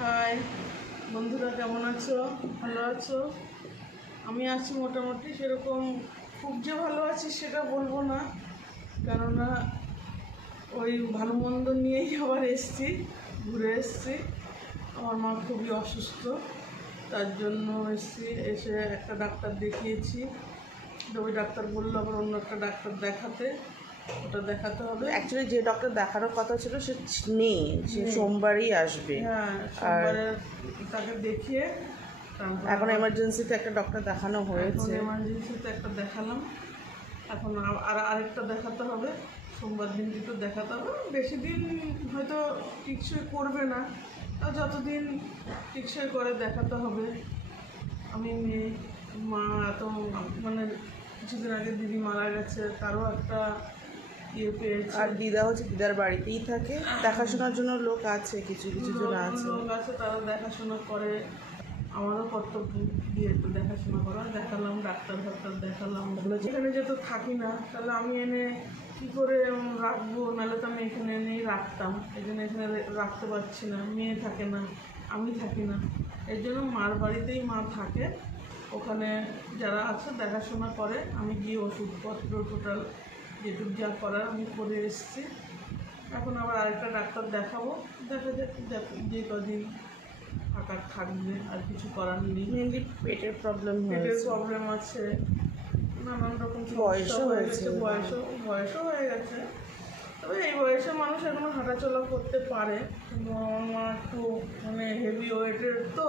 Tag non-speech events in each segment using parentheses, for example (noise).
High, বন্ধুরা কেমন আছো? ভালো আছো? আমি আছি মোটামুটি সেরকম। খুব যে ভালো আছি সেটা বলব না, কেননা ওই ভালো মন্দ নিয়েই আবার এসছি, ঘুরে এসছি। আমার মা খুবই অসুস্থ, তার জন্য এসছি, এসে একটা ডাক্তার দেখিয়েছি। তো ওই ডাক্তার বলল আবার অন্য একটা ডাক্তার দেখাতে। ওটা দেখাতে হবে। অ্যাকচুয়ালি যে ডক্টর দেখানোর কথা ছিল সে নেই। সে সোমবারই আসবে। হ্যাঁ তাকে দেখিয়ে এখন এমার্জেন্সিতে একটা ডক্টর দেখানো হয়েছে। এমার্জেন্সিতে একটা দেখালাম। এখন আর- আর আরেকটা দেখাতে হবে। সোমবার দিন তো দেখাতে হবে। বেশি দিন হয়তো টিকসই করবে না। আর যতদিন টিকসই করে দেখাতে হবে। আমি মেয়ে মা এত মানে কিছুদিন আগে দিদি মারা গেছে। তারও একটা আর দিদা হচ্ছে দিদার বাড়িতেই থাকে। দেখাশোনার জন্য লোক আছে কিছু কিছু জন আছে। লোক আছে তারা দেখাশোনা করে। আমারও কর্তব্য দিয়ে একটু দেখাশোনা করা দেখালাম ডাক্তার ফাক্তার দেখালাম। যেখানে যেহেতু থাকি না তাহলে আমি এনে কী করে রাখব? নাহলে তো আমি এখানে এনেই রাখতাম। এই জন্য এখানে রাখতে পারছি না। মেয়ে থাকে না আমি থাকি না। এই জন্য মার বাড়িতেই মা থাকে। ওখানে যারা আছে দেখাশোনা করে। আমি গিয়ে ওষুধপত্র টোটাল যেটুকু যা করার আমি করে এসেছি। এখন আবার আরেকটা ডাক্তার দেখাবো। দেখা যাক যে কদিন ফাঁকা থাকবে আর কিছু করার নেই। মেনলি পেটের প্রবলেম পেটের প্রবলেম আছে। নানান রকম বয়সও হয়ে হয়েছে। গেছে বয়সও বয়সও হয়ে গেছে। তবে এই বয়সে মানুষ এখনও হাঁটাচলা করতে পারে। কিন্তু আমার মা একটু মানে হেভি ওয়েটের তো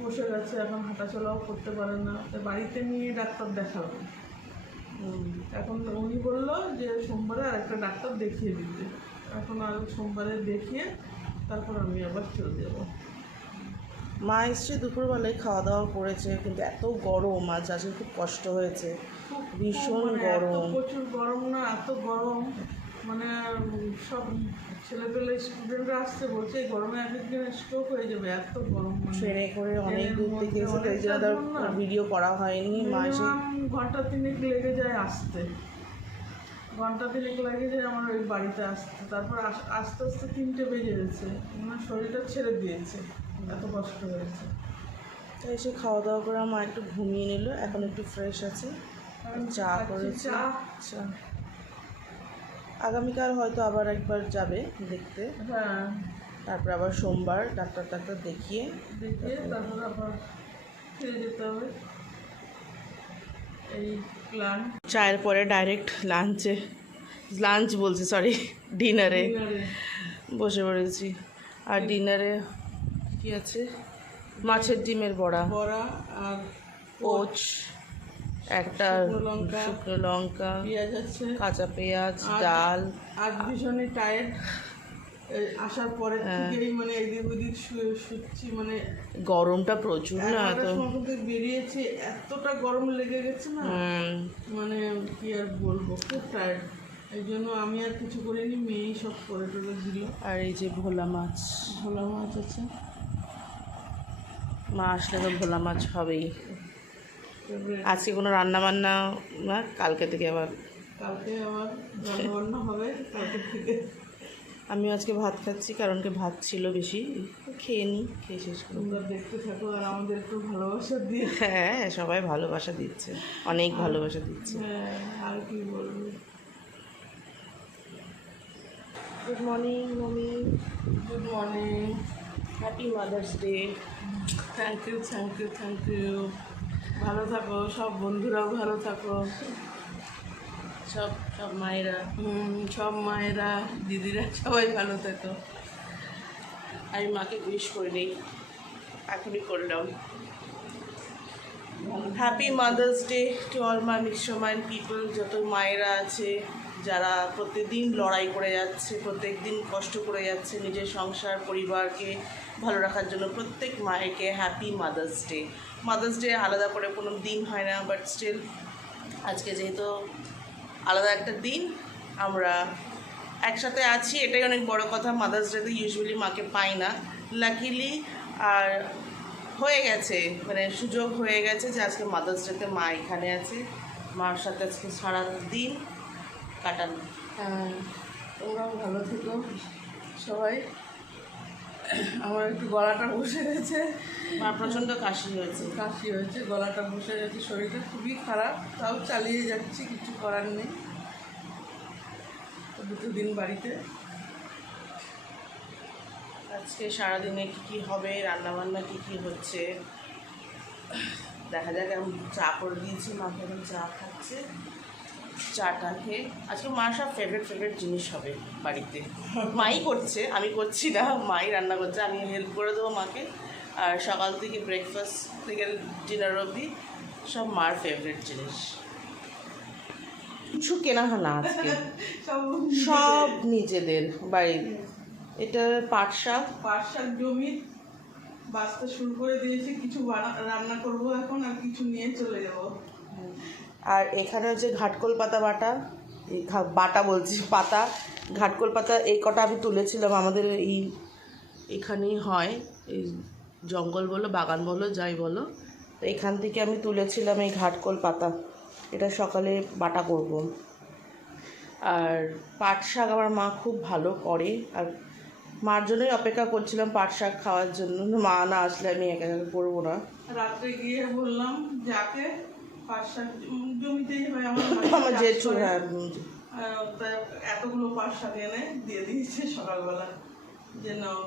বসে গেছে এখন হাঁটাচলাও করতে পারে না। বাড়িতে নিয়ে ডাক্তার দেখাবো। এখন উনি বলল যে সোমবারে আর একটা ডাক্তার দেখিয়ে দিতে। এখন আর সোমবারে দেখিয়ে তারপর আমি আবার চলে যাব। মা এসছে দুপুরবেলায় খাওয়া দাওয়া করেছে কিন্তু এত গরম আজ আজকে খুব কষ্ট হয়েছে। ভীষণ মানে গরম। প্রচুর গরম না এত গরম। মানে সব ছেলেপেলে স্টুডেন্টরা আসতে বলছে এই গরমে এক একদিন স্ট্রোক হয়ে যাবে? এত গরম। ট্রেনে করে অনেক দূর থেকে এসে তাই? ভিডিও করা হয়নি মা এসে Minimum ঘণ্টা তিনেক লেগে যায় আসতে। ঘণ্টা তিনেক লেগে যায় আমার ওই বাড়িতে আসতে। তারপর আস- আস্তে আস্তে তিনটে বেজে গেছে। আমার শরীরটা ছেড়ে দিয়েছে। এত কষ্ট হয়েছে। তাই এসে খাওয়া দাওয়া করে মা একটু ঘুমিয়ে নিল। এখন একটু ফ্রেশ আছে। চা করেছে। চা। চা। আগামীকাল হয়তো আবার একবার যাবে দেখতে। হ্যাঁ। তারপর আবার সোমবার ডাক্তার টাক্তার দেখিয়ে দেখিয়ে তারপর আবার ফিরে যেতে হবে। এই প্ল্যান চায়ের পরে ডাইরেক্ট লাঞ্চে লাঞ্চ বলছি সরি ডিনারে বসে পড়েছি। আর ডিনারে কি আছে? মাছের ডিমের বড়া। বড়া আর পোচ একটা শুকনো লঙ্কা। লঙ্কা পেঁয়াজ আছে। কাঁচা পেঁয়াজ ডাল। আর ভীষণই টায়ার্ড আসার পরে হ্যাঁ। থেকেই মানে এদিক ওদিক শুয়ে শুচ্ছি মানে গরমটা প্রচুর না তো? বেরিয়েছি এতটা গরম লেগে গেছে না? মানে কি আর বলব খুব টায়ার্ড এই জন্য আমি আর কিছু করিনি মেয়েই সব করে টোরে দিল। আর এই যে ভোলা মাছ। ভোলা মাছ আছে। মা আসলে তো ভোলা মাছ হবেই। আজকে কোনো রান্না বান্না না কালকে থেকে আবার। কালকে আবার রান্না বান্না হবে কালকে থেকে আমি আজকে ভাত খাচ্ছি কারণ কি ভাত ছিল বেশি। খেয়ে নিই খেয়ে শেষ করব তোমরা দেখতে থাকো আর আমাদের একটু ভালোবাসা দিয়ে। হ্যাঁ সবাই ভালোবাসা দিচ্ছে অনেক ভালোবাসা দিচ্ছে। হ্যাঁ আর কি বলব। Good morning mommy good morning happy mother's day thank you thank you thank you ভালো থাকো সব বন্ধুরাও ভালো থাকো। সব সব মায়েরা। হুম, সব মায়েরা দিদিরা সবাই ভালো থাকো। আমি মাকে উইশ করে নিই এখনই করলাম। Happy mother's day to all my মিক্সমাইন people যত মায়েরা আছে যারা প্রতিদিন লড়াই করে যাচ্ছে প্রত্যেক দিন কষ্ট করে যাচ্ছে নিজের সংসার পরিবারকে ভালো রাখার জন্য প্রত্যেক মায়েরকে happy mother's day mother's day আলাদা করে কোনো দিন হয় না বাট স্টিল আজকে যেহেতু আলাদা একটা দিন, আমরা একসাথে আছি, এটাই অনেক বড় কথা। মাদার্স ডেতে ইউজুয়ালি মাকে পাই না। লাকিলি আর হয়ে গেছে মানে সুযোগ হয়ে গেছে যে আজকে মাদার্স ডেতে মা এখানে আছে। মার সাথে আজকে সারা দিন কাটানো। হ্যাঁ তোমরাও ভালো থেকো, সবাই। আমার একটু গলাটা বসে গেছে। আমার প্রচণ্ড কাশি হয়েছে। কাশি হয়েছে গলাটা বসে গেছে শরীরটা খুবই খারাপ তাও চালিয়ে যাচ্ছি কিছু করার নেই। দুটো দিন বাড়িতে। আজকে সারাদিনে কী কী হবে রান্নাবান্না কী কী হচ্ছে? দেখা যাক আমি চা করে দিয়েছি মাকে চা খাচ্ছে। চাটা খেয়ে আজকে মার সব ফেভারিট ফেভারিট জিনিস হবে বাড়িতে। মাই করছে আমি করছি না মাই রান্না করছে আমি হেল্প করে দেবো মাকে। আর সকাল থেকে ব্রেকফাস্ট থেকে ডিনার অবধি সব মার ফেভারিট জিনিস। কিছু কেনা হয় না আজকে। (laughs) সব নিজেদের। বাড়ির। এটা পাট শাক পাট শাক বাঁচতে শুরু করে দিয়েছি কিছু রান্না করব এখন আর কিছু নিয়ে চলে যাব। আর এখানে হচ্ছে ঘাটকোল পাতা বাটা বাটা বলছি, পাতা, ঘাটকোল পাতা এই কটা আমি তুলেছিলাম, আমাদের এই, এখানেই হয়, এই জঙ্গল বলো, বাগান বলো, যাই বলো, তো এখান থেকে আমি তুলেছিলাম এই ঘাটকোল পাতা, এটা সকালে বাটা করব। আর পাট শাক আমার মা খুব ভালো করে, আর মার জন্যই অপেক্ষা করছিলাম পাট শাক খাওয়ার জন্য, মা না আসলে আমি একা একা করব না। রাত্রে গিয়ে বললাম, যাকে জমিতেই হয় আমার জেঠু হ্যাঁ এতগুলো এনে দিয়ে দিয়েছে সকালবেলা। যে নাও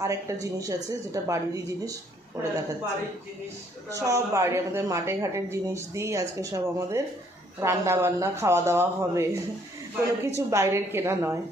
আরেকটা জিনিস আছে যেটা বাড়িরই জিনিস করে হ্যাঁ, দেখাচ্ছি। বাড়ির জিনিস সব বাড়ি আমাদের মাঠে ঘাটের জিনিস দিই আজকে সব আমাদের রান্না বান্না খাওয়া দাওয়া হবে। কোনো কিছু বাইরের কেনা নয়।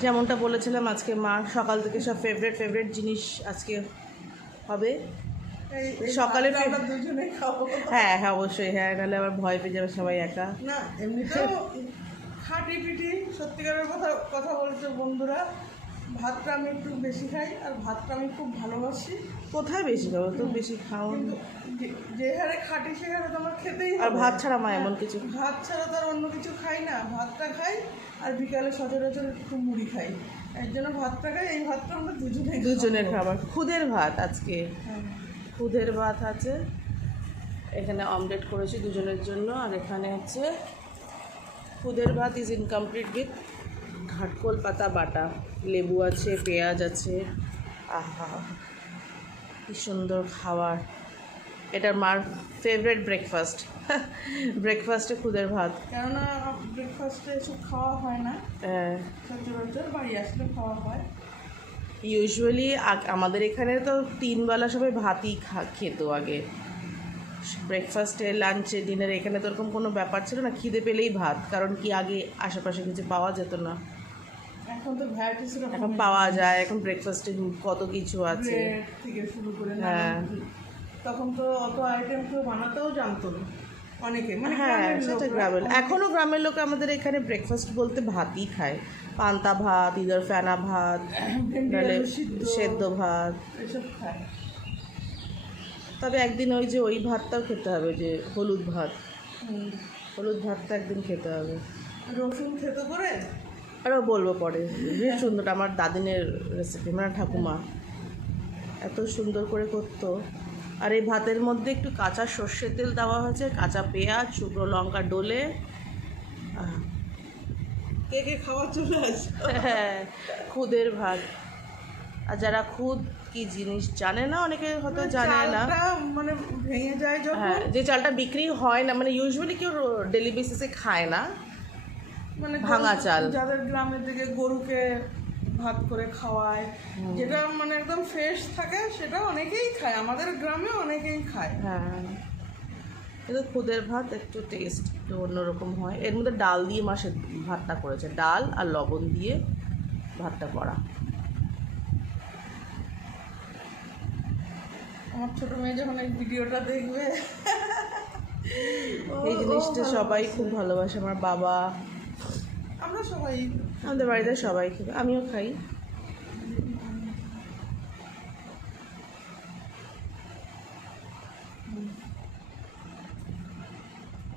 যেমনটা বলেছিলাম আজকে মা সকাল থেকে সব ফেভারেট ফেভারেট জিনিস আজকে হবে। সকালে হ্যাঁ হ্যাঁ অবশ্যই হ্যাঁ নাহলে আবার ভয় পেয়ে যাবে সবাই একা। না এমনিতেও খাটি পিটি সত্যিকারের কথা কথা বলছে বন্ধুরা ভাতটা আমি একটু বেশি খাই আর ভাতটা আমি খুব ভালোবাসি। কোথায় বেশি খাব? তো বেশি খাও কিন্তু যে- যে হারে খাটি সে হারে তো আমার খেতেই আর হবে। ভাত ছাড়া মা এমন কিছু? ভাত ছাড়া তো আর অন্য কিছু খাই না। ভাতটা খাই আর বিকালে সচরাচর একটু মুড়ি খাই। এর জন্য ভাতটা খাই এই ভাতটা আমরা দুজনে দুজনের খাবার। খুদের ভাত আজকে। হ্যাঁ। খুদের ভাত আছে। এখানে অমলেট করেছি দুজনের জন্য। আর এখানে হচ্ছে খুদের ভাত ইজ ইনকমপ্লিট উইথ ঘাটকোল পাতা বাটা। লেবু আছে পেঁয়াজ আছে। আহা। কি সুন্দর খাবার। এটার মার ফেভারিট ব্রেকফাস্ট ব্রেকফাস্টে খুদের ভাত। কেননা ব্রেকফাস্টে এসব খাওয়া হয় না। আহ, সচরাচর বাড়ি আসলে খাওয়া হয়। ইউজুয়ালি আমাদের এখানে তো তিনবেলা সবাই ভাতই খা খেত আগে। ব্রেকফাস্টে লাঞ্চে ডিনারে এখানে তো এরকম কোনো ব্যাপার ছিল না খিদে পেলেই ভাত। কারণ কি আগে আশেপাশে কিছু পাওয়া যেত না। এখন তো ভ্যারাইটিস এখন পাওয়া যায় এখন ব্রেকফাস্টে কত কিছু আছে। থেকে শুরু করে হ্যাঁ। তখন তো অত আইটেম কেউ বানাতেও জানতো না। অনেকে মানে হ্যাঁ গ্রামের সেটা গ্রামের এখনও গ্রামের লোক আমাদের এখানে ব্রেকফাস্ট বলতে ভাতই খায়। পান্তা ভাত ইদার ফেনা ভাত নাহলে সেদ্ধ ভাত। এসব খায়। তবে একদিন ওই যে ওই ভাতটাও খেতে হবে যে হলুদ ভাত। হলুদ ভাতটা একদিন খেতে হবে। রসুন খেতে করে আরও বলব পরে। বেশ সুন্দর আমার দাদিনের রেসিপি মানে ঠাকুমা। এত সুন্দর করে করতো। আর এই ভাতের মধ্যে একটু কাঁচা সর্ষের তেল দেওয়া হয়েছে কাঁচা পেঁয়াজ শুকনো লঙ্কা ডোলে। কে কে খাওয়া চলে আসে হ্যাঁ খুদের ভাত। আর যারা খুদ কি জিনিস জানে না অনেকে হয়তো জানে না। মানে ভেঙে যায় যখন। হ্যাঁ যে চালটা বিক্রি হয় না মানে ইউজুয়ালি কেউ ডেলি বেসিসে খায় না। মানে ভাঙা চাল। যাদের গ্রামের দিকে গরুকে ভাত করে খাওয়ায় যেটা মানে একদম ফ্রেশ থাকে সেটা অনেকেই খায়। আমাদের গ্রামে অনেকেই খায়। হ্যাঁ। কিন্তু খুদের ভাত একটু টেস্ট একটু অন্যরকম হয়। এর মধ্যে ডাল দিয়ে মা সে ভাতটা করেছে। ডাল আর লবণ দিয়ে ভাতটা করা। আমার ছোট মেয়ে যখন এই ভিডিওটা দেখবে এই জিনিসটা সবাই খুব ভালোবাসে। আমার বাবা আমরা সবাই আমাদের বাড়িতে সবাই খাবে আমিও খাই।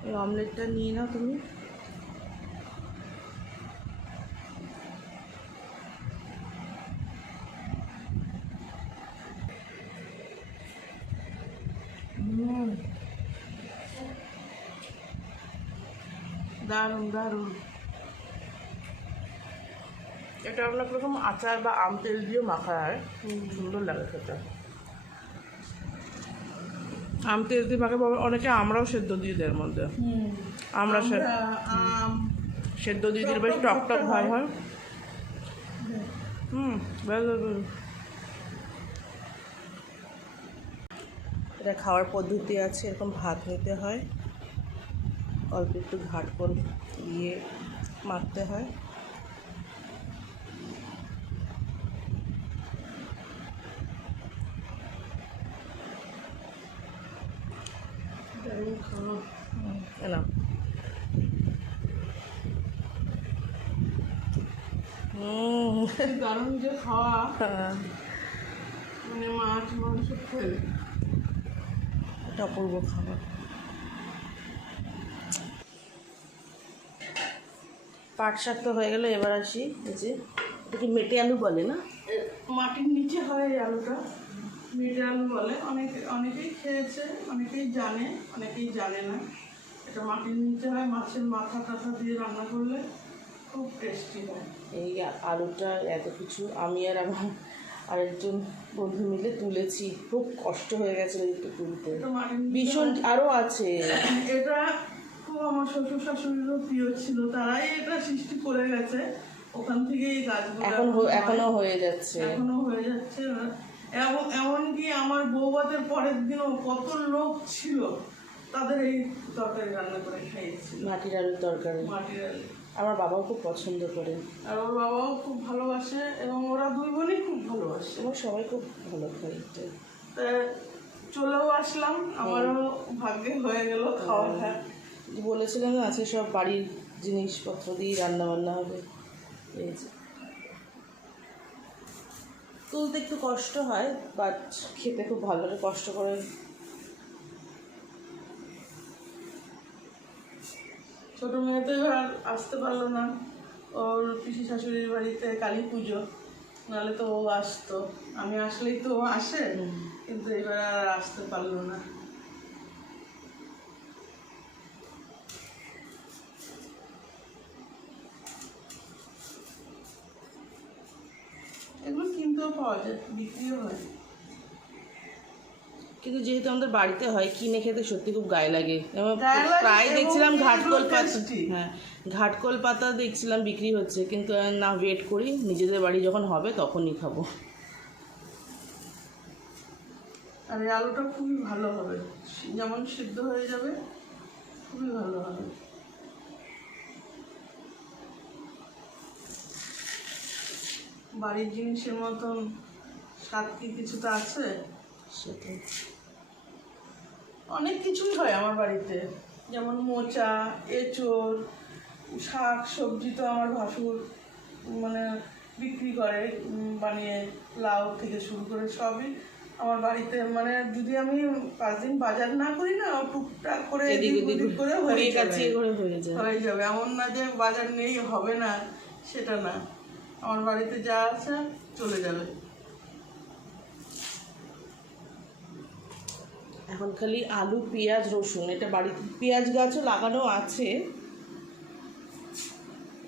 এই অমলেটটা নিয়ে নাও তুমি। দারুণ দারুণ। এটা অনেক রকম আচার বা আম তেল দিয়েও মাখা হয় সুন্দর লাগে খেতে। আম তেল দিয়ে মাখা অনেকে আমরাও সেদ্ধ দিয়ে দেয় মধ্যে। আমরা সেদ্ধ দিয়ে দিলে বেশ টক টক ভাব হয়। হুম। এটা খাওয়ার পদ্ধতি আছে এরকম ভাত নিতে হয়। অল্প একটু ঘাট করে দিয়ে মাখতে হয়। দারুণ যে খাওয়া মানে মাছ মাংস খেয়ে অপূর্ব খাবার পাট শাক তো হয়ে গেল এবার আসি এই যে এটা কি মেটে আলু বলে না? মাটির নিচে হয় এই আলুটা। মিটে আলু বলে অনেকে অনেকেই খেয়েছে অনেকেই জানে অনেকেই জানে না। এটা মাটির নিচে হয় মাছের মাথা টাথা দিয়ে রান্না করলে খুব টেস্টি হয়। এই আলুটা এত কিছু আমি আর আমার আরেকজন বন্ধু মিলে তুলেছি। খুব কষ্ট হয়ে গেছে একটু তুলতে। ভীষণ আরও আছে। এটা খুব আমার শ্বশুর শাশুড়িরও প্রিয় ছিল তারাই এটা সৃষ্টি করে গেছে। ওখান থেকে এই গাছগুলো এখন এখনও হয়ে যাচ্ছে। এখনও হয়ে যাচ্ছে। এমনকি আমার বৌবাদের পরের দিনও কত লোক ছিল তাদের এই তরকারি রান্না করে খাইয়েছিল। মাটির আলুর তরকারি। মাটির আলু। আমার বাবাও খুব পছন্দ করে। আর ওর বাবাও খুব ভালোবাসে এবং ওরা দুই বোনই খুব ভালোবাসে। এবং সবাই খুব ভালো খায় চলেও আসলাম আমারও ভাগ্যে হয়ে গেল খাওয়া যে বলেছিলেন না আছে সব বাড়ির জিনিসপত্র দিয়ে রান্না বান্না হবে। এই যে। তুলতে একটু কষ্ট হয় বাট খেতে খুব ভালো লাগে, কষ্ট করে। ছোট মেয়ে তো এবার আর আসতে পারল না। ওর পিসি শাশুড়ির বাড়িতে কালী পুজো, নাহলে তো ও আসতো। আমি আসলেই তো আসে, কিন্তু এবার আর আসতে পারল না। এগুলো কিনতেও পাওয়া যায় বিক্রিও হয়। কিন্তু যেহেতু আমাদের বাড়িতে হয় কিনে খেতে সত্যি খুব গায়ে লাগে। প্রায় দেখছিলাম ঘাটকল পাতা হ্যাঁ ঘাটকল পাতা দেখছিলাম বিক্রি হচ্ছে কিন্তু না ওয়েট করি নিজেদের বাড়ি যখন হবে তখনই খাব। আর এই আলুটা খুবই ভালো হবে। যেমন সিদ্ধ হয়ে যাবে খুবই ভালো হবে। বাড়ির জিনিসের মতন স্বাদ কি কিছুটা আছে? সেটাই। অনেক কিছুই হয় আমার বাড়িতে। যেমন মোচা এঁচড় শাক সবজি তো আমার ভাসুর মানে বিক্রি করে বানিয়ে লাউ থেকে শুরু করে সবই আমার বাড়িতে। মানে যদি আমি পাঁচ দিন বাজার না করি না টুকটাক করে করে যাবে। হয়ে যাবে। এমন না যে বাজার নেই হবে না সেটা না। আমার বাড়িতে যা আছে চলে যাবে এখন খালি আলু পেঁয়াজ রসুন এটা বাড়িতে পেঁয়াজ গাছও লাগানো আছে।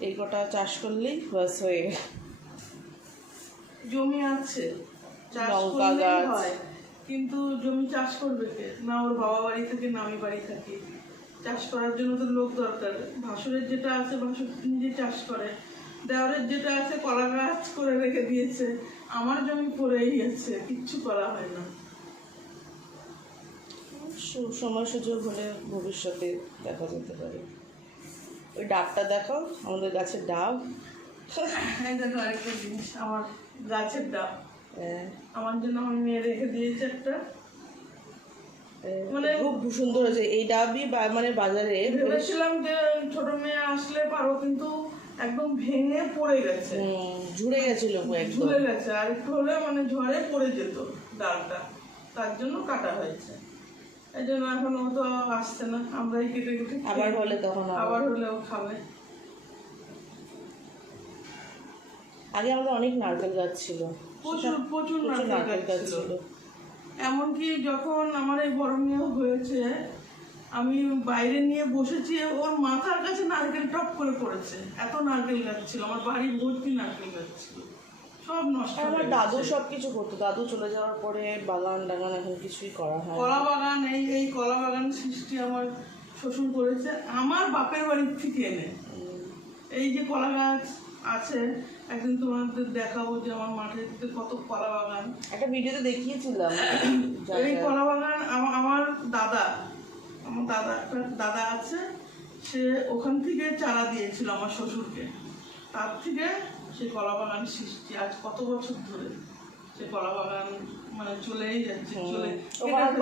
এই কটা চাষ করলেই বাস হয়ে। জমি আছে লঙ্কা গাছ। কিন্তু জমি চাষ করবে কে? না ওর বাবা বাড়ি থেকে না আমি বাড়ি থাকি। চাষ করার জন্য তো লোক দরকার। ভাসুরের যেটা আছে ভাসুর নিজে চাষ করে। দেওয়ারের যেটা আছে কলা গাছ করে রেখে দিয়েছে। আমার জমি পড়েই আছে কিচ্ছু করা হয় না। সময় সুযোগ হলে ভবিষ্যতে দেখা যেতে পারে। ওই ডাবটা দেখো আমাদের গাছের ডাব। এই দেখো আরেকটা জিনিস আমার গাছের ডাব। হ্যাঁ, আমার জন্য আমার মেয়ে রেখে দিয়েছে একটা। মানে খুব সুন্দর হয়েছে। এই ডাবই মানে বাজারে ভেবেছিলাম যে ছোট মেয়ে আসলে পারো কিন্তু একদম ভেঙে পড়ে গেছে। ঝুড়ে গেছিল ঝুলে গেছে আর একটু হলে মানে ঝড়ে পড়ে যেত ডালটা। তার জন্য কাটা হয়েছে। এই জন্য এখন ও তো আসছে না আমরাই কেটে কেটে খেয়ে আবার হলে তখন আবার- হলে ও খাবে। আগে আমাদের অনেক নারকেল গাছ ছিল। প্রচুর প্রচুর প্রচুর নারকেল গাছ ছিল। এমনকি যখন আমার এই বড় মেয়ে হয়েছে আমি বাইরে নিয়ে বসেছি ওর মাথার কাছে নারকেল টপ করে পড়েছে। এত নারকেল গাছ ছিল আমার বাড়ি ভর্তি নারকেল গাছ ছিল সব নষ্ট আমার দাদু সব কিছু করতো দাদু চলে যাওয়ার পরে বাগান টাগান এখন কিছুই করা হয় কলা বাগান এই এই কলা বাগান সৃষ্টি আমার শ্বশুর করেছে আমার বাপের বাড়ির থেকে এনে। এই যে কলা গাছ আছে একদিন তোমাদের দেখাবো যে আমার মাঠের কত কলা বাগান। একটা ভিডিওতে দেখিয়েছিলাম। এই কলা বাগান আমার দাদা আমার দাদা একটা দাদা আছে সে ওখান থেকে চারা দিয়েছিল আমার শ্বশুরকে। তার থেকে সেই কলা বাগান সৃষ্টি আজ কত বছর ধরে সে কলা বাগান মানে চলেই যাচ্ছে চলে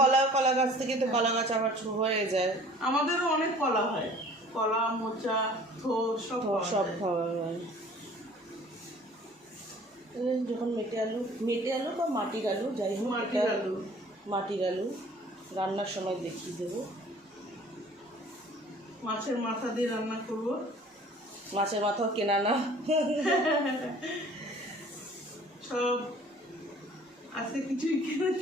কলা কলা গাছ থেকে তো কলা গাছ আবার হয়ে যায়। আমাদেরও অনেক কলা হয়। কলা মোচা থোর সব সব খাওয়া হয় যখন মেটে আলু মেটে আলু বা মাটির আলু যাই হোক মাটির আলু। মাটির আলু। রান্নার সময় দেখিয়ে দেবো। মাছের মাথা দিয়ে রান্না করব। মাছের মাথাও কেনা না। সব আজকে কিছুই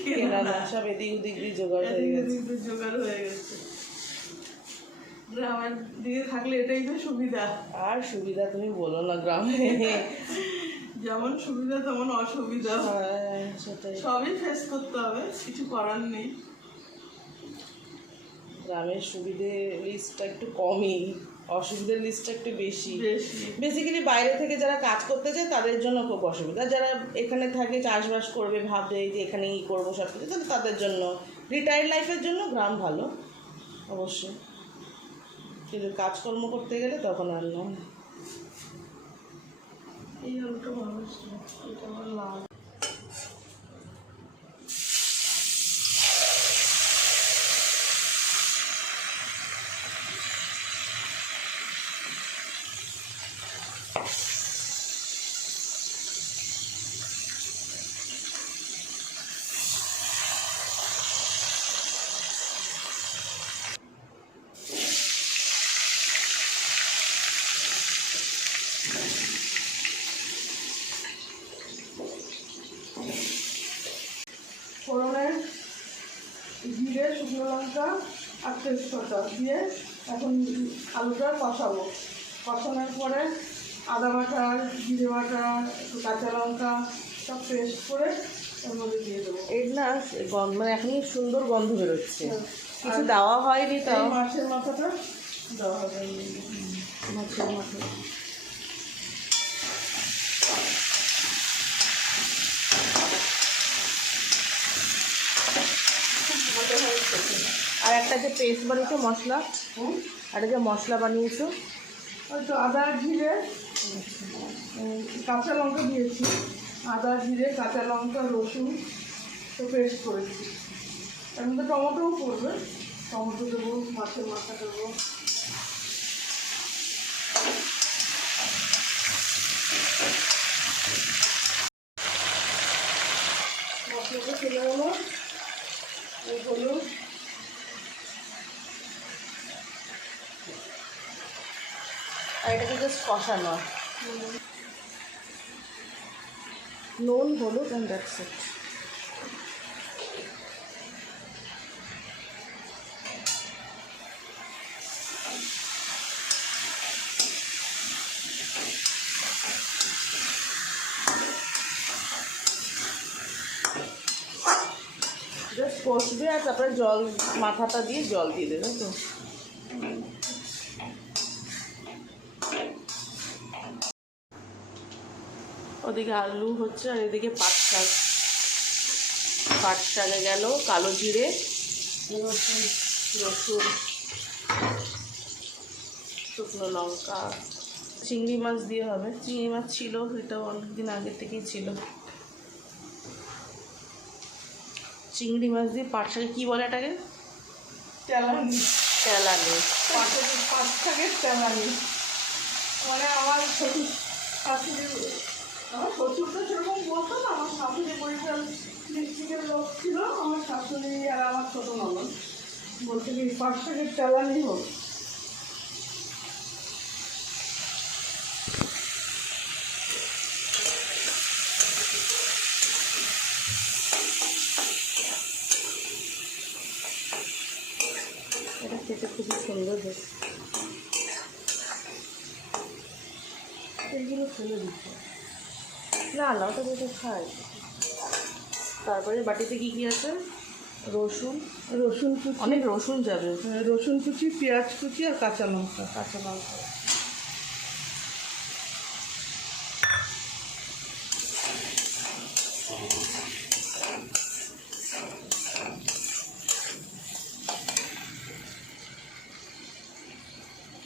কেনা না সব এদিক ওদিক দিয়ে জোগাড় হয়ে গেছে। জোগাড় হয়ে গেছে। গ্রামের দিকে থাকলে এটাই তো সুবিধা। আর সুবিধা তুমি বলো না গ্রামে। যেমন সুবিধা তেমন অসুবিধা। হ্যাঁ, সেটাই। সবই ফেস করতে হবে কিছু করার নেই। গ্রামের সুবিধে লিস্টটা একটু কমই অসুবিধার লিস্টটা একটু বেশি। বেসিক্যালি বাইরে থেকে যারা কাজ করতে যায় তাদের জন্য খুব অসুবিধা। যারা এখানে থাকে চাষবাস করবে ভাববে যে এখানেই করব সব কিছু তাহলে তাদের জন্য। রিটায়ার্ড লাইফের জন্য গ্রাম ভালো অবশ্যই। কিন্তু কাজকর্ম করতে গেলে তখন আর নয় এই আলুটা ভালো ছিল এটা আবার লাল ফোড়নে জিরে শুকনো লঙ্কা আর তেজপাতা দিয়ে এখন আলুটা কষাবো। কষানোর পরে আদা বাটা জিরে বাটা একটু কাঁচা লঙ্কা সব পেস্ট করে ওর মধ্যে দিয়ে দেবো। এর না গন্ধ মানে এখনই সুন্দর গন্ধ বেরোচ্ছে। হ্যাঁ। কিছু দেওয়া হয়নি তাও মাছের মাথাটা দেওয়া হবে। মাছের মাথা আর একটা যে পেস্ট বানিয়েছো, মশলা। একটা যে মশলা বানিয়েছো। ওই তো আদা, জিরে কাঁচা লঙ্কা দিয়েছি। আদা, জিরে, কাঁচা লঙ্কা, রসুন, তো পেস্ট করেছি। তার মধ্যে টমেটোও পড়বে টমেটো দেবো, মাছের মাথা দেবো মশলাটা চলে গেলো এই হলুদ আর এটাকে জাস্ট কষানো। নুন হলুদ অ্যান্ড কষবে আর তারপরে জল মাথাটা দিয়ে জল দিয়ে দেবে তো। ওদিকে আলু হচ্ছে আর এদিকে পাট শাক। পাট শাকে গেল কালো জিরে রসুন রসুন শুকনো লঙ্কা। চিংড়ি মাছ দিয়ে হবে। চিংড়ি মাছ ছিল এটাও অনেকদিন আগে থেকেই ছিল। চিংড়ি মাছ দিয়ে পাট শাকে কী বলে এটাকে? তেলানি। তেলানি। পাঁচ থাকের তেলানি। মানে আমার শাশুড়ি আমার শ্বশুর তো সেরকম বলতো না, আমার শাশুড়ি বরিশাল ডিস্ট্রিক্টের লোক ছিল, আমার শাশুড়ি আর আমার ছোটো ননদ বলতে কি, পাঁচ থাকের তেলানি হোক এটা খেতে খুবই সুন্দর বেশ এইগুলো ফেলে দিচ্ছে না ওটা বেশি খাই। তারপরে বাটিতে কি কি আছে? রসুন। রসুন কুচি। অনেক রসুন যাবে। হ্যাঁ, রসুন কুচি পেঁয়াজ কুচি আর কাঁচা লঙ্কা। কাঁচা লঙ্কা।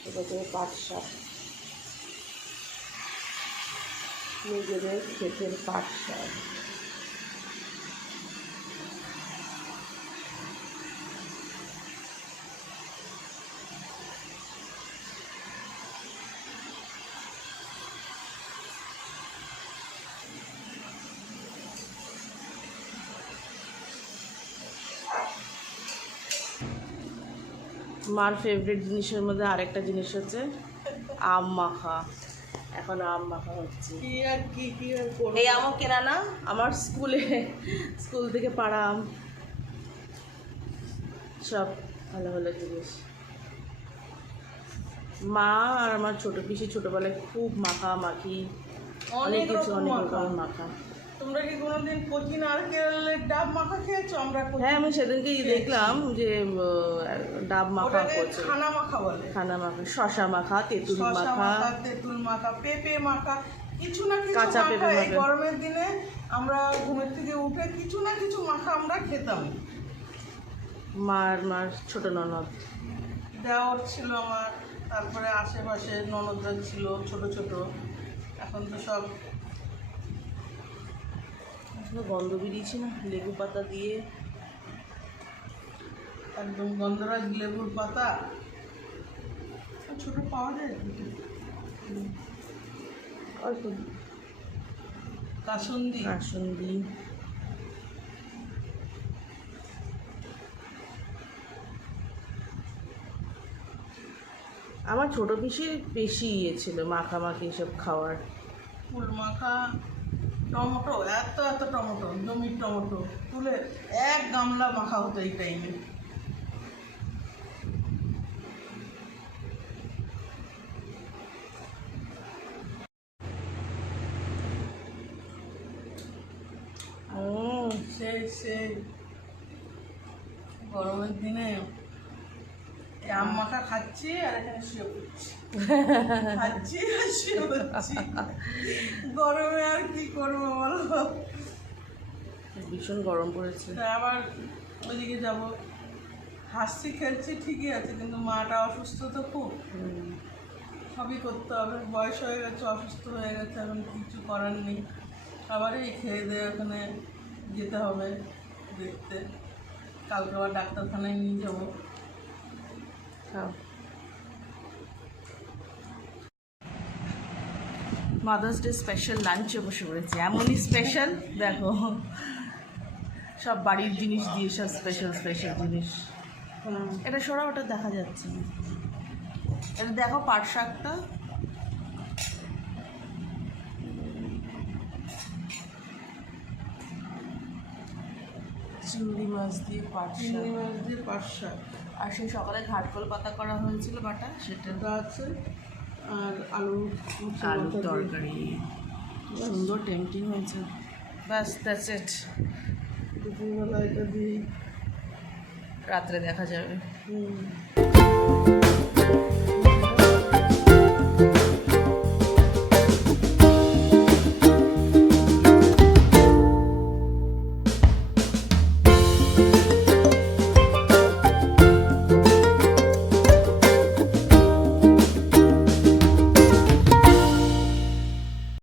এটা পাট শাক। নিজেদের ক্ষেতের পাট শাক মার ফেভারিট জিনিসের মধ্যে আরেকটা জিনিস হচ্ছে আম মাখা। এখন আম মাখা হচ্ছে। এই আমও কেনা না আমার স্কুলে স্কুল থেকে পাড়া আম। সব ভালো ভালো জিনিস। মা আর আমার ছোট পিসি ছোটবেলায় খুব মাখা মাখি অনেক কিছু অনেক। রকম মাখা। তোমরা কি কোনোদিন কচি নারকেলের ডাব মাখা খেয়েছো? আমরা হ্যাঁ আমি সেদিনকেই দেখলাম যে ডাব মাখা করছে। খানা মাখা বলে। খানা মাখা শশা মাখা তেঁতুল মাখা। তেঁতুল মাখা পেঁপে মাখা কিছু না কিছু কাঁচা পেঁপে এই গরমের দিনে আমরা ঘুমের থেকে উঠে কিছু না কিছু মাখা আমরা খেতাম। মার মার ছোট ননদ। দেওয়ার ছিল আমার তারপরে আশেপাশে ননদরা ছিল ছোট ছোট। এখন তো সব আসলে গন্ধ বেরিয়েছে না লেবু পাতা দিয়ে। একদম গন্ধরাজ লেবুর পাতা। ছোট পাওয়া যায়? অল্প কাসন্দি। কাসুন্দি। আমার ছোট পিসির বেশি ইয়ে ছিল মাখামাখি সব খাওয়ার। ফুল মাখা। টমেটো, এত এত টমেটো, জমির টমেটো, তুলে এক গামলা মাখা হতো এই টাইমে সেই সেই। গরমের দিনে আম মাখা খাচ্ছি আর এখানে শুয়ে পড়ছি। খাচ্ছি আর শুয়ে পড়ছি। গরমে আর কি করব বলো? ভীষণ গরম পড়েছে। আবার ওইদিকে যাব। হাসছি খেলছি ঠিকই আছে কিন্তু মাটা অসুস্থ তো খুব। সবই করতে হবে। বয়স হয়ে গেছে অসুস্থ হয়ে গেছে এখন কিছু করার নেই। আবার এই খেয়ে দিয়ে ওখানে যেতে হবে দেখতে। কালকে আবার ডাক্তারখানায় নিয়ে যাব। খাও মাদার্স ডে স্পেশাল লাঞ্চে বসে পড়েছে। এমনই স্পেশাল দেখো। সব বাড়ির জিনিস দিয়ে সব স্পেশাল স্পেশাল জিনিস। এটা সরা ওটা দেখা যাচ্ছে না। এটা দেখো পাট শাকটা। চিংড়ি মাছ দিয়ে পাট চিংড়ি মাছ দিয়ে পাঁচ শাক। আর সেই সকালে ঘাটকল পাতা করা হয়েছিল বাটা সেটা তো আছে। আর আলু আলুর তরকারি। সুন্দর টেম্পটিং হয়েছে। ব্যাস দ্যাটস ইট দুপুরবেলা এটা দিই রাত্রে দেখা যাবে। হুম।